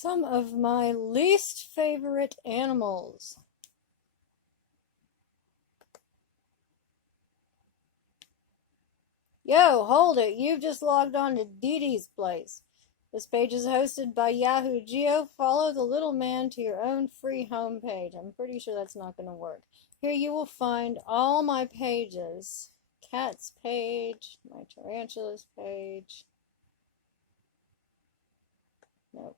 Some of my least favorite animals. Yo, hold it. You've just logged on to Dee Dee's Place. This page is hosted by Yahoo Geo. Follow the little man to your own free homepage. I'm pretty sure that's not going to work. Here you will find all my pages. Cats page, my tarantulas page. Nope.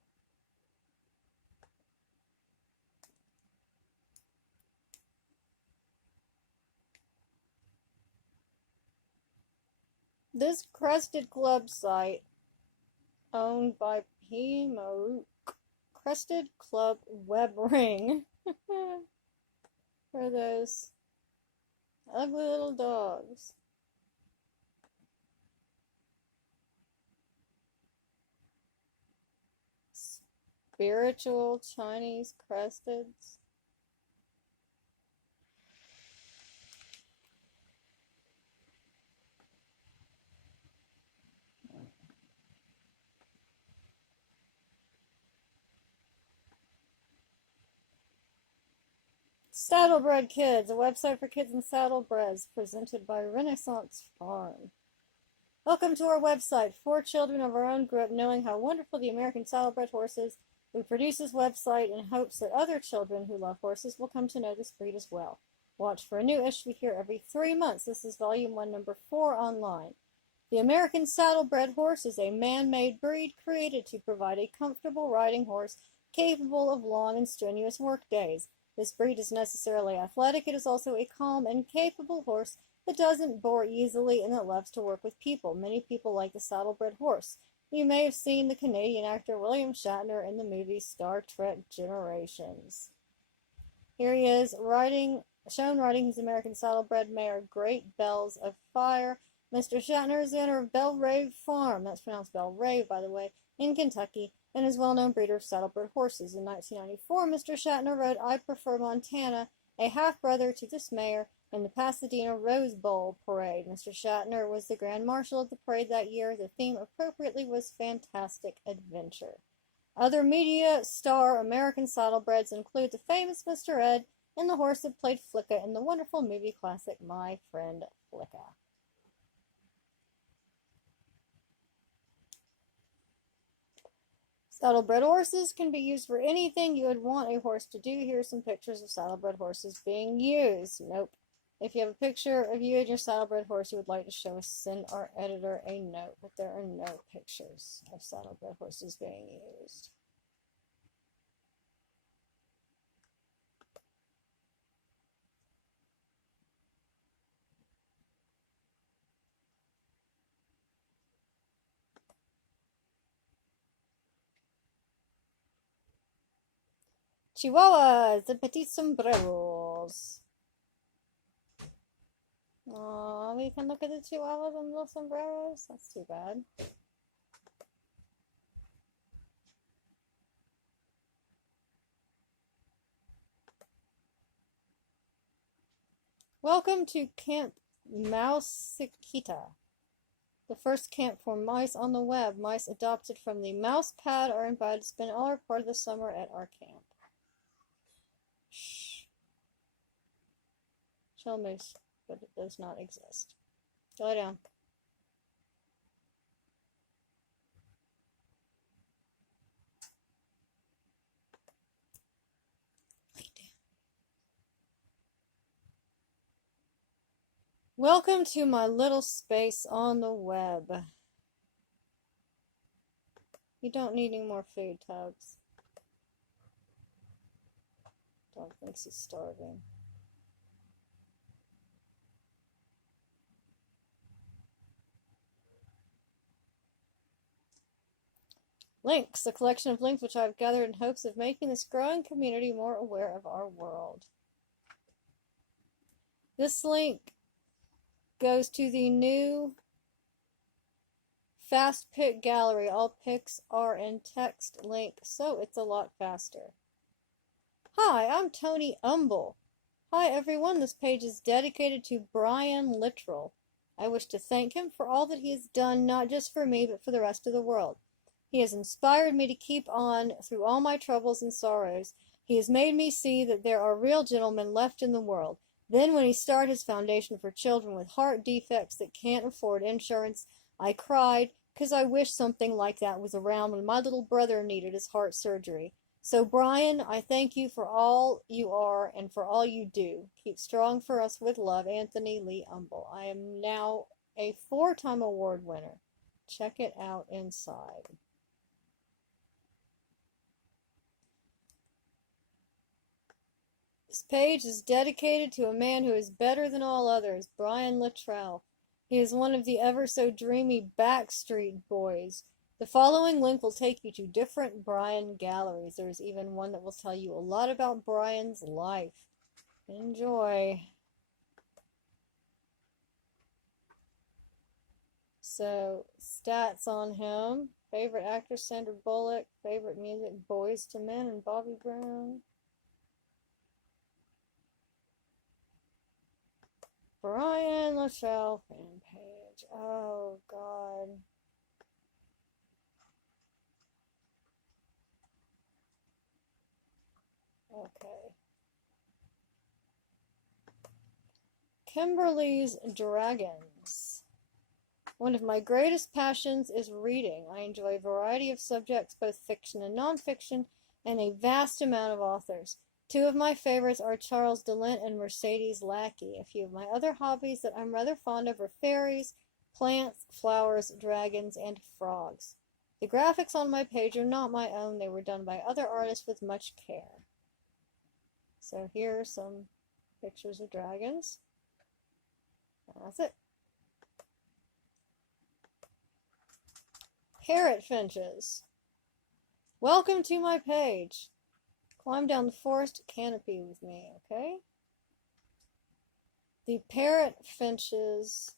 This Crested Club site, owned by P. Maruk, Crested Club Web Ring, for those ugly little dogs. Spiritual Chinese Cresteds. Saddlebred Kids, a website for kids and saddlebreds, presented by Renaissance Farm. Welcome to our website. 4 children of our own grew up knowing how wonderful the American saddlebred horse is. We produce this website in hopes that other children who love horses will come to know this breed as well. Watch for a new issue here every 3 months. This is volume 1, number 4 online. The American saddlebred horse is a man-made breed created to provide a comfortable riding horse capable of long and strenuous work days. This breed is necessarily athletic. It is also a calm and capable horse that doesn't bore easily and that loves to work with people. Many people like the saddlebred horse. You may have seen the Canadian actor William Shatner in the movie Star Trek Generations. Here he is shown riding his American saddlebred mare, Great Bells of Fire. Mr. Shatner is the owner of Belrave Farm, that's pronounced Belrave, by the way, in Kentucky, and is a well-known breeder of saddlebred horses. In 1994, Mr. Shatner rode I Prefer Montana, a half-brother to this mare, in the Pasadena Rose Bowl parade. Mr. Shatner was the Grand Marshal of the parade that year. The theme appropriately was Fantastic Adventure. Other media star American saddlebreds include the famous Mr. Ed and the horse that played Flicka in the wonderful movie classic My Friend Flicka. Saddlebred horses can be used for anything you would want a horse to do. Here are some pictures of saddlebred horses being used. Nope. If you have a picture of you and your saddlebred horse you would like to show us, send our editor a note. But there are no pictures of saddlebred horses being used. Chihuahuas, the petit sombreros. Aw, we can look at the chihuahuas and little sombreros? That's too bad. Welcome to Camp Mousekeeta, the first camp for mice on the web. Mice adopted from the mouse pad are invited to spend all or part of the summer at our camp. Shh. Shell moose, but it does not exist. Go down. Lay down. Welcome to my little space on the web. You don't need any more food, Tubbs. Dog thinks he's starving. Links, a collection of links which I have gathered in hopes of making this growing community more aware of our world. This link goes to the new Fast Pick Gallery. All pics are in text link, so it's a lot faster. Hi, I'm Tony Umble. Hi everyone, this page is dedicated to Brian Littrell. I wish to thank him for all that he has done, not just for me, but for the rest of the world. He has inspired me to keep on through all my troubles and sorrows. He has made me see that there are real gentlemen left in the world. Then, when he started his foundation for children with heart defects that can't afford insurance, I cried, 'cause I wish something like that was around when my little brother needed his heart surgery. So, Brian, I thank you for all you are and for all you do. Keep strong for us with love, Anthony Lee Umble. I am now a 4-time award winner. Check it out inside. This page is dedicated to a man who is better than all others, Brian Littrell. He is one of the ever-so-dreamy Backstreet Boys. The following link will take you to different Brian galleries. There's even one that will tell you a lot about Brian's life. Enjoy. So, stats on him. Favorite actor, Sandra Bullock. Favorite music, Boyz II Men and Bobby Brown. Brian Littrell fan page. Oh, God. Okay. Kimberly's Dragons. One of my greatest passions is reading. I enjoy a variety of subjects, both fiction and nonfiction, and a vast amount of authors. Two of my favorites are Charles DeLint and Mercedes Lackey. A few of my other hobbies that I'm rather fond of are fairies, plants, flowers, dragons, and frogs. The graphics on my page are not my own. They were done by other artists with much care. So here are some pictures of dragons. That's it. Parrot finches. Welcome to my page. Climb down the forest canopy with me, okay? The parrot finches.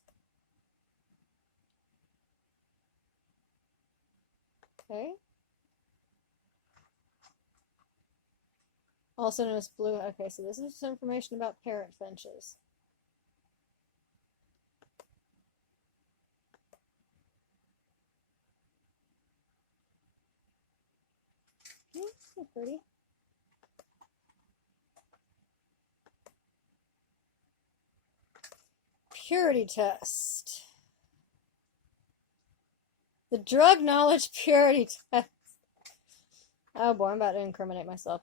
Okay. Also known as blue. Okay, so this is information about parrot finches. So pretty. Purity test. The drug knowledge purity test. Oh boy, I'm about to incriminate myself.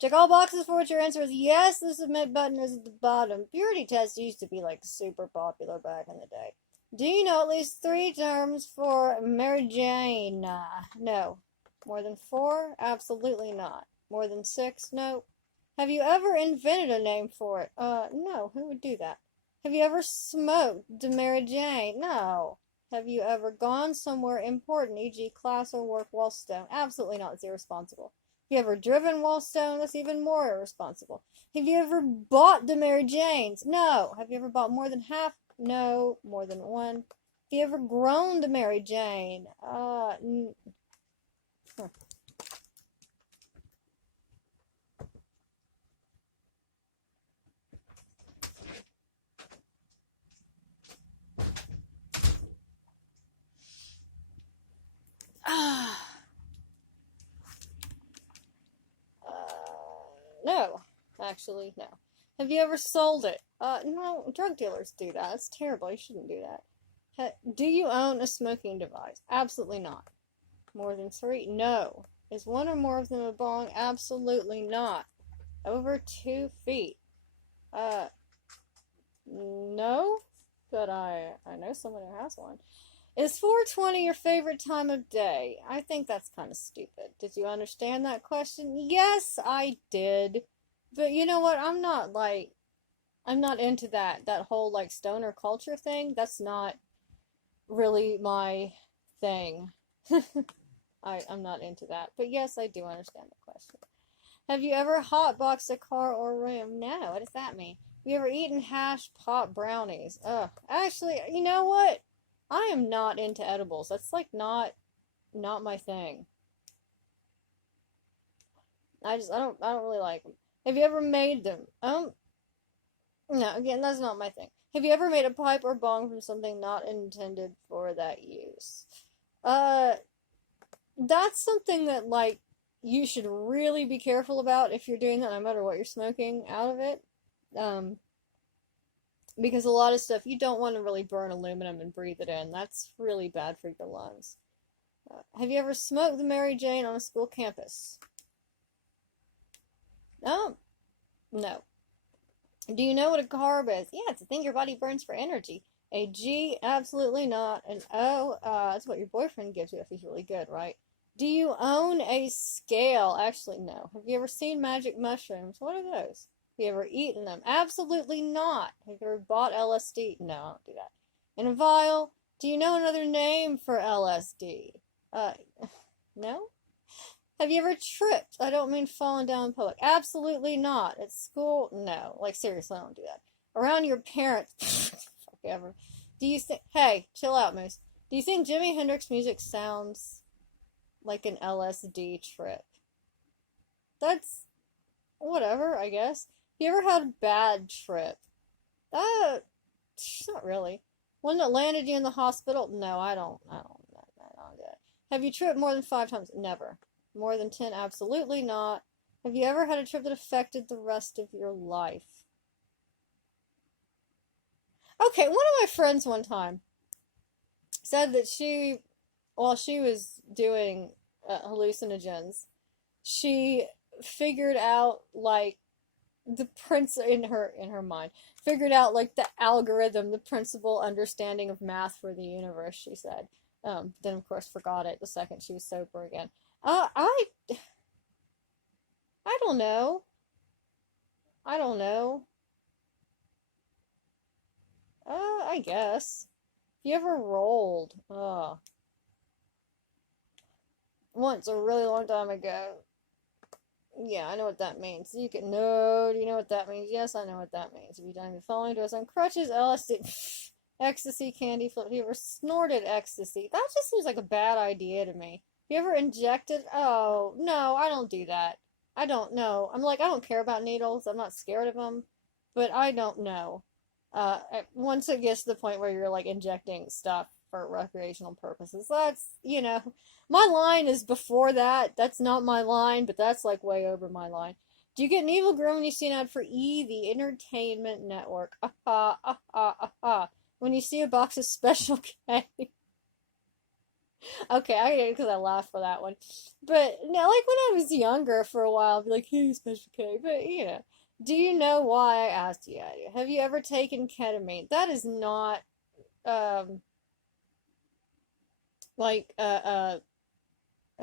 Check all boxes for which your answer is yes. The submit button is at the bottom. Purity test used to be like super popular back in the day. Do you know at least 3 terms for Mary Jane? No. More than 4? Absolutely not. More than 6? No. Have you ever invented a name for it? No. Who would do that? Have you ever smoked Mary Jane? No. Have you ever gone somewhere important, e.g. class or work while stoned? Absolutely not. It's irresponsible. Have you ever driven while stoned? That's even more irresponsible. Have you ever bought the Mary Janes? No. Have you ever bought more than half? No. More than 1. Have you ever grown the Mary Jane? Huh. No. Actually, no. Have you ever sold it? No. Drug dealers do that. That's terrible. You shouldn't do that. Do you own a smoking device? Absolutely not. More than 3? No. Is one or more of them a bong? Absolutely not. Over 2 feet? No. But I know someone who has one. Is 4:20 your favorite time of day? I think that's kind of stupid. Did you understand that question? Yes, I did. But you know what? I'm not into that whole like stoner culture thing. That's not really my thing. I'm not into that. But yes, I do understand the question. Have you ever hotboxed a car or room? No. What does that mean? Have you ever eaten hash pot brownies? Ugh. Actually, you know what? I am not into edibles. That's like not my thing. I don't really like them. Have you ever made them? No, again, that's not my thing. Have you ever made a pipe or bong from something not intended for that use? Uh, that's something that, like, you should really be careful about if you're doing that, no matter what you're smoking out of it. Um, because a lot of stuff you don't want to really burn aluminum and breathe it in. That's really bad for your lungs. Have you ever smoked the Mary Jane on a school campus? No, no. Do you know what a carb is? Yeah, it's a thing your body burns for energy. A G, absolutely not. An O, that's what your boyfriend gives you if he's really good, right? Do you own a scale? Actually, no. Have you ever seen magic mushrooms? What are those? Have you ever eaten them? Absolutely not. Have you ever bought LSD? No, I don't do that. In a vial, do you know another name for LSD? Uh, no? Have you ever tripped? I don't mean falling down in public. Absolutely not. At school? No. Like, seriously, I don't do that. Around your parents? Fuck ever. Do you think. Hey, chill out, Moose. Do you think Jimi Hendrix music sounds like an LSD trip? That's. Whatever, I guess. You ever had a bad trip? That. Not really. One that landed you in the hospital? No, I don't do that. Have you tripped more than 5 times? Never. More than 10? Absolutely not. Have you ever had a trip that affected the rest of your life? Okay, one of my friends one time said that while she was doing hallucinogens, she figured out, like, the prince in her mind figured out, like, the algorithm, the principal understanding of math for the universe. She said, then of course forgot it the second she was sober again. Uh, I I don't know. I don't know. I guess. If you ever rolled, once a really long time ago. Yeah, I know what that means. You can no. Do you know what that means? Yes, I know what that means. Have you done the following to us on crutches, LSD, ecstasy, candy flip? Have you ever snorted ecstasy? That just seems like a bad idea to me. Have you ever injected? Oh no, I don't do that. I don't know. I'm like, I don't care about needles. I'm not scared of them, but I don't know. Once it gets to the point where you're, like, injecting stuff for recreational purposes, my line is before that. That's not my line, but that's, like, way over my line. Do you get an evil grin when you see an ad for the Entertainment Network? Aha, aha, aha. When you see a box of Special K. Okay, I get it because I laughed for that one. But no, like when I was younger for a while, I'd be like, hey, Special K. But, do you know why I asked you? Have you ever taken ketamine? That is not, um, like, oh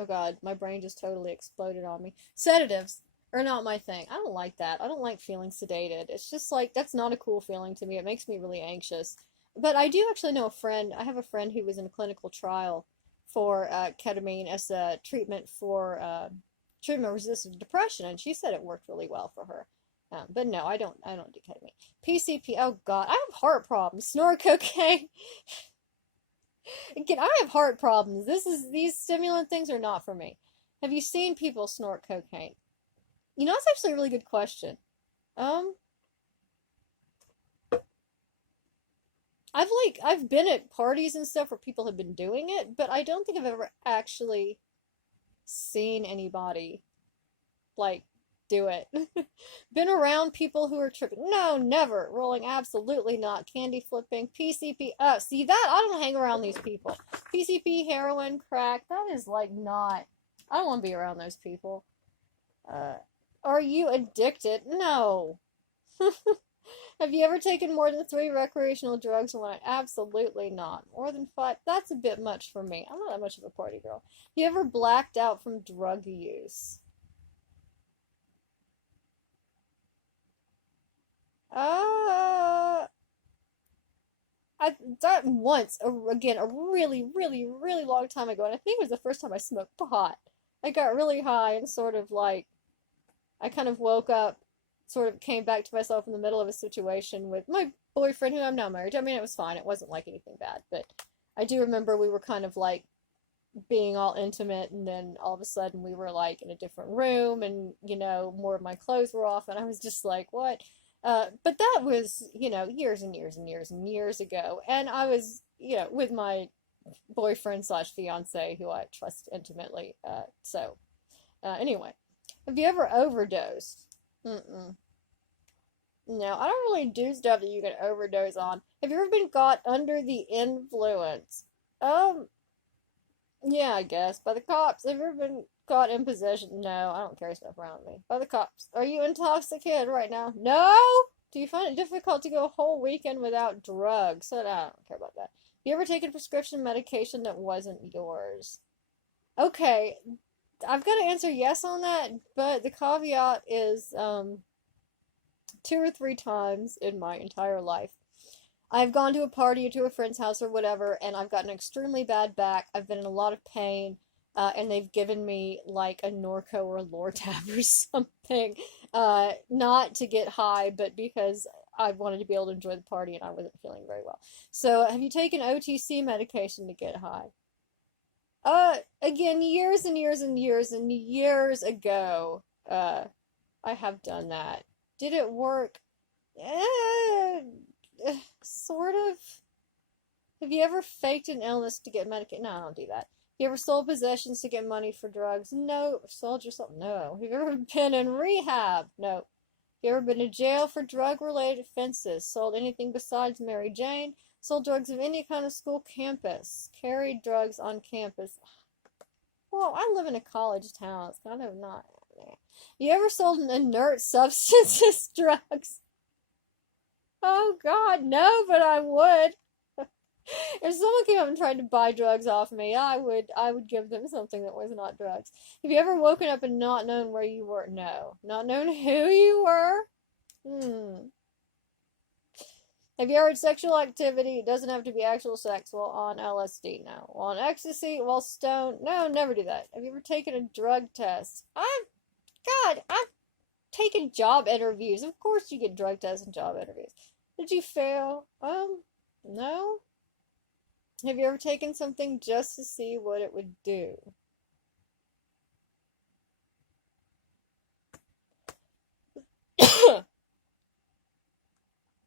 God, my brain just totally exploded on me. Sedatives are not my thing. I don't like that. I don't like feeling sedated. It's just like, that's not a cool feeling to me. It makes me really anxious. But I do actually know a friend. I have a friend who was in a clinical trial for ketamine as a treatment for treatment-resistant depression, and she said it worked really well for her. But no, I don't do ketamine. PCP. Oh God, I have heart problems. Snort cocaine. Again, I have heart problems. These stimulant things are not for me. Have you seen people snort cocaine? That's actually a really good question. Um, I've been at parties and stuff where people have been doing it, but I don't think I've ever actually seen anybody, like, do it. Been around people who are tripping. No, never. Rolling, absolutely not. Candy flipping, PCP. See that? I don't hang around these people. PCP, heroin, crack. That is, like, not. I don't want to be around those people. Uh, are you addicted? No. Have you ever taken more than 3 recreational drugs in one night? Absolutely not. More than 5? That's a bit much for me. I'm not that much of a party girl. You ever blacked out from drug use? Uh, I that once, again, a really, really, really long time ago, and I think it was the first time I smoked pot. I got really high and sort of, like, I kind of woke up, sort of came back to myself in the middle of a situation with my boyfriend, who I'm now married to. I mean, it was fine. It wasn't like anything bad, but I do remember we were kind of, like, being all intimate, and then all of a sudden we were, like, in a different room, and more of my clothes were off, and I was just like, what? But that was, years and years and years and years ago, and I was, with my boyfriend slash fiance who I trust intimately. Anyway, have you ever overdosed? Mm-mm. No, I don't really do stuff that you can overdose on. Have you ever been caught under the influence? Um, yeah, I guess. By the cops. Have you ever been caught in possession? No, I don't carry stuff around me. By the cops. Are you intoxicated right now? No? Do you find it difficult to go a whole weekend without drugs? So, no, I don't care about that. Have you ever taken prescription medication that wasn't yours? Okay, I've got to answer yes on that, but the caveat is, 2 or 3 times in my entire life. I've gone to a party or to a friend's house or whatever, and I've gotten extremely bad back. I've been in a lot of pain, and they've given me like a Norco or a Lortab or something, not to get high, but because I wanted to be able to enjoy the party and I wasn't feeling very well. So, have you taken OTC medication to get high? Again, years and years and years and years ago, I have done that. Did it work? Eh, sort of. Have you ever faked an illness to get medicated? No, I don't do that. Have you ever sold possessions to get money for drugs? No. Sold yourself? No. Have you ever been in rehab? No. Have you ever been in jail for drug-related offenses? Sold anything besides Mary Jane? Sold drugs of any kind of school campus? Carried drugs on campus? Well, I live in a college town. It's kind of not. You ever sold an inert substances drugs? Oh God, no, but I would. If someone came up and tried to buy drugs off me, I would give them something that was not drugs. Have you ever woken up and not known where you were? No. Not known who you were? Hmm. Have you ever had sexual activity? It doesn't have to be actual sex while on LSD. No. While on ecstasy, while stoned? No, never do that. Have you ever taken a drug test? I've taken job interviews. Of course you get drug tests and job interviews. Did you fail? No. Have you ever taken something just to see what it would do?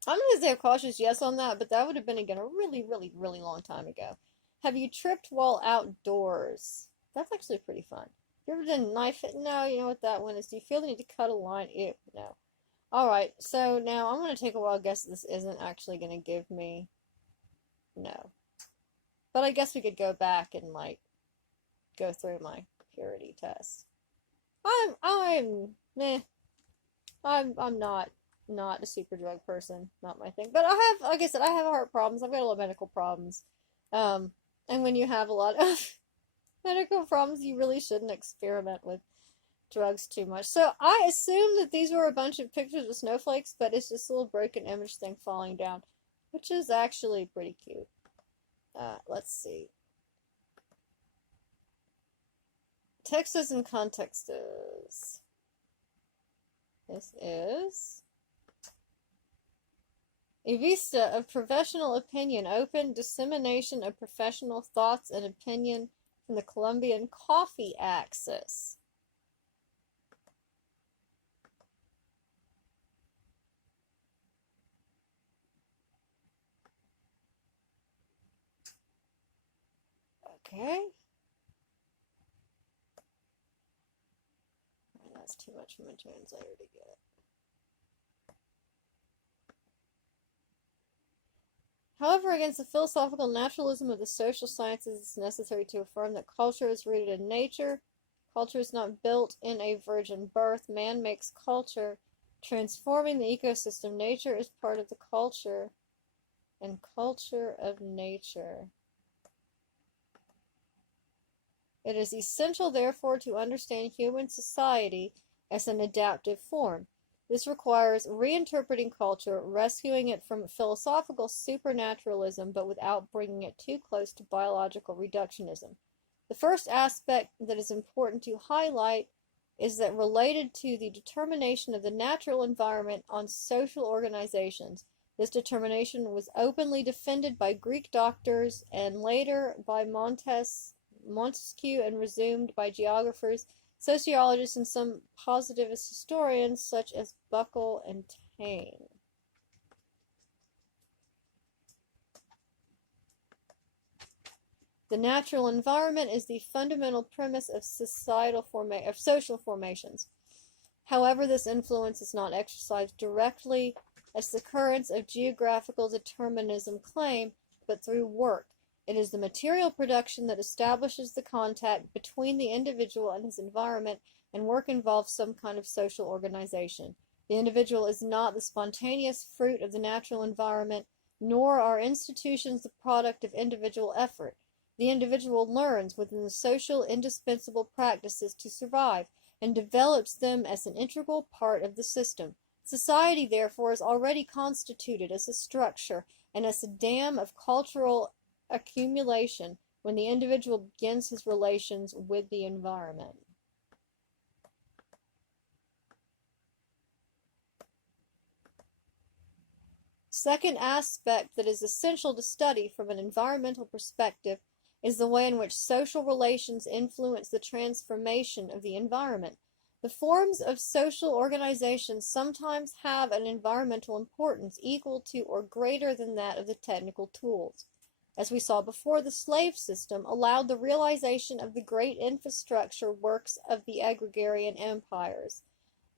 I'm going to say a cautious yes on that, but that would have been again a really, really, really long time ago. Have you tripped while outdoors? That's actually pretty fun. You ever done knife it? No, you know what that one is. Do you feel the need to cut a line? Ew, no. Alright, so now I'm going to take a wild guess that this isn't actually going to give me. No. But I guess we could go back and, like, go through my purity test. Meh. I'm not a super drug person. Not my thing. But I have, like I said, I have heart problems. I've got a lot of medical problems. And when you have a lot of medical problems, you really shouldn't experiment with drugs too much. So I assume that these were a bunch of pictures of snowflakes, but it's just a little broken image thing falling down, which is actually pretty cute. Let's see. Texts and contexts. This is a vista of professional opinion, open dissemination of professional thoughts and opinion from the Colombian coffee axis. Okay. That's too much for my translator to get. However, against the philosophical naturalism of the social sciences, it's necessary to affirm that culture is rooted in nature. Culture is not built in a virgin birth. Man makes culture, transforming the ecosystem. Nature is part of the culture and culture of nature. It is essential, therefore, to understand human society as an adaptive form. This requires reinterpreting culture, rescuing it from philosophical supernaturalism, but without bringing it too close to biological reductionism. The first aspect that is important to highlight is that related to the determination of the natural environment on social organizations. This determination was openly defended by Greek doctors and later by Montesquieu and resumed by geographers, sociologists, and some positivist historians such as Buckle and Taine. The natural environment is the fundamental premise of social formations. However, this influence is not exercised directly, as the currents of geographical determinism claim, but through work. It is the material production that establishes the contact between the individual and his environment, and work involves some kind of social organization. The individual is not the spontaneous fruit of the natural environment, nor are institutions the product of individual effort. The individual learns within the social indispensable practices to survive, and develops them as an integral part of the system. Society, therefore, is already constituted as a structure and as a dam of cultural accumulation when the individual begins his relations with the environment. Second aspect that is essential to study from an environmental perspective is the way in which social relations influence the transformation of the environment. The forms of social organization sometimes have an environmental importance equal to or greater than that of the technical tools. As we saw before, the slave system allowed the realization of the great infrastructure works of the agrarian empires.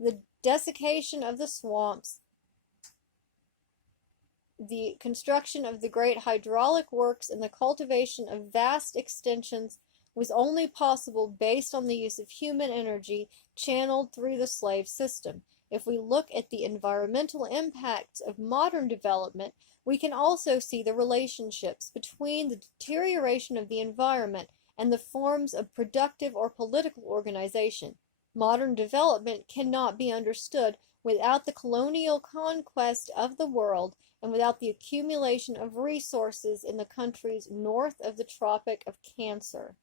The desiccation of the swamps, the construction of the great hydraulic works, and the cultivation of vast extensions was only possible based on the use of human energy channeled through the slave system. If we look at the environmental impacts of modern development, we can also see the relationships between the deterioration of the environment and the forms of productive or political organization. Modern development cannot be understood without the colonial conquest of the world and without the accumulation of resources in the countries north of the Tropic of Cancer.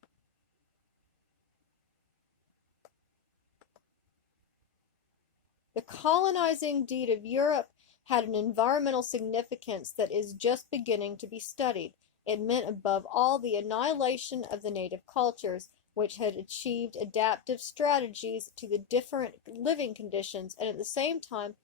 The colonizing deed of Europe had an environmental significance that is just beginning to be studied. It meant above all the annihilation of the native cultures, which had achieved adaptive strategies to the different living conditions, and at the same time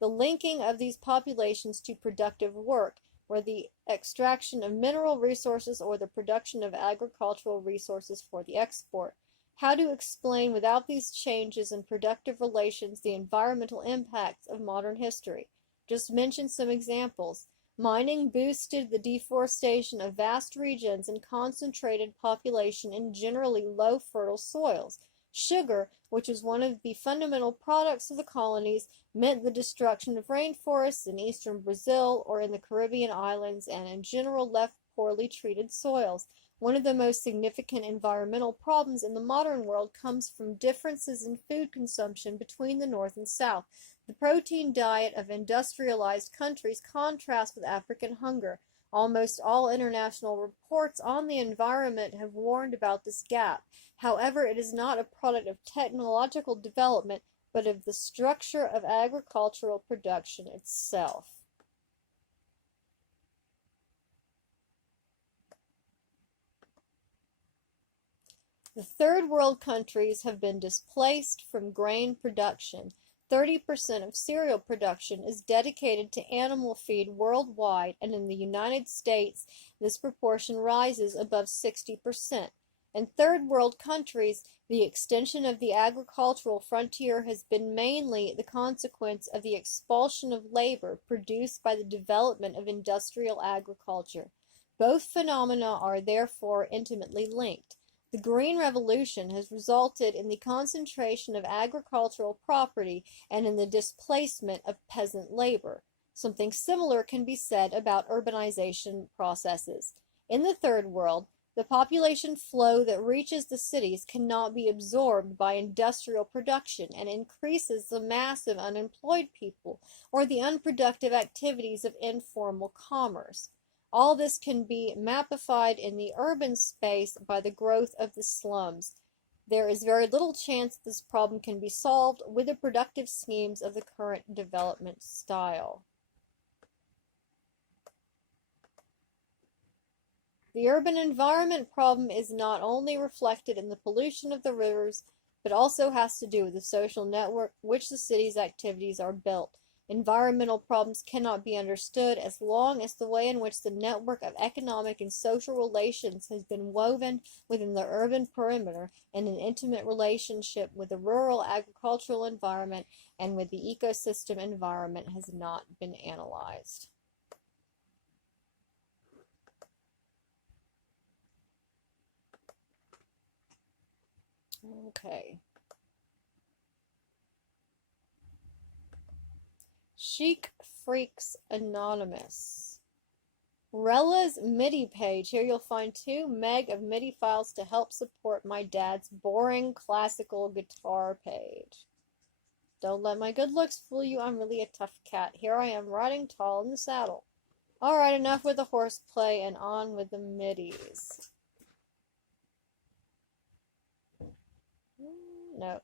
the linking of these populations to productive work, where the extraction of mineral resources or the production of agricultural resources for the export. How to explain without these changes in productive relations the environmental impacts of modern history? Just mention some examples. Mining boosted the deforestation of vast regions and concentrated population in generally low fertile soils. Sugar, which was one of the fundamental products of the colonies, meant the destruction of rainforests in eastern Brazil or in the Caribbean islands, and in general left poorly treated soils. One of the most significant environmental problems in the modern world comes from differences in food consumption between the North and South. The protein diet of industrialized countries contrasts with African hunger. Almost all international reports on the environment have warned about this gap. However, it is not a product of technological development, but of the structure of agricultural production itself. The third world countries have been displaced from grain production. 30% of cereal production is dedicated to animal feed worldwide, and in the United States, this proportion rises above 60%. In third world countries, the extension of the agricultural frontier has been mainly the consequence of the expulsion of labor produced by the development of industrial agriculture. Both phenomena are therefore intimately linked. The Green Revolution has resulted in the concentration of agricultural property and in the displacement of peasant labor. Something similar can be said about urbanization processes. In the Third World, the population flow that reaches the cities cannot be absorbed by industrial production and increases the mass of unemployed people or the unproductive activities of informal commerce. All this can be mapified in the urban space by the growth of the slums. There is very little chance this problem can be solved with the productive schemes of the current development style. The urban environment problem is not only reflected in the pollution of the rivers, but also has to do with the social network which the city's activities are built. Environmental problems cannot be understood as long as the way in which the network of economic and social relations has been woven within the urban perimeter in an intimate relationship with the rural agricultural environment and with the ecosystem environment has not been analyzed. Okay. Chic Freaks Anonymous. Rella's MIDI page. Here you'll find 2 meg of MIDI files to help support my dad's boring classical guitar page. Don't let my good looks fool you. I'm really a tough cat. Here I am riding tall in the saddle. Alright, enough with the horseplay and on with the MIDIs. No,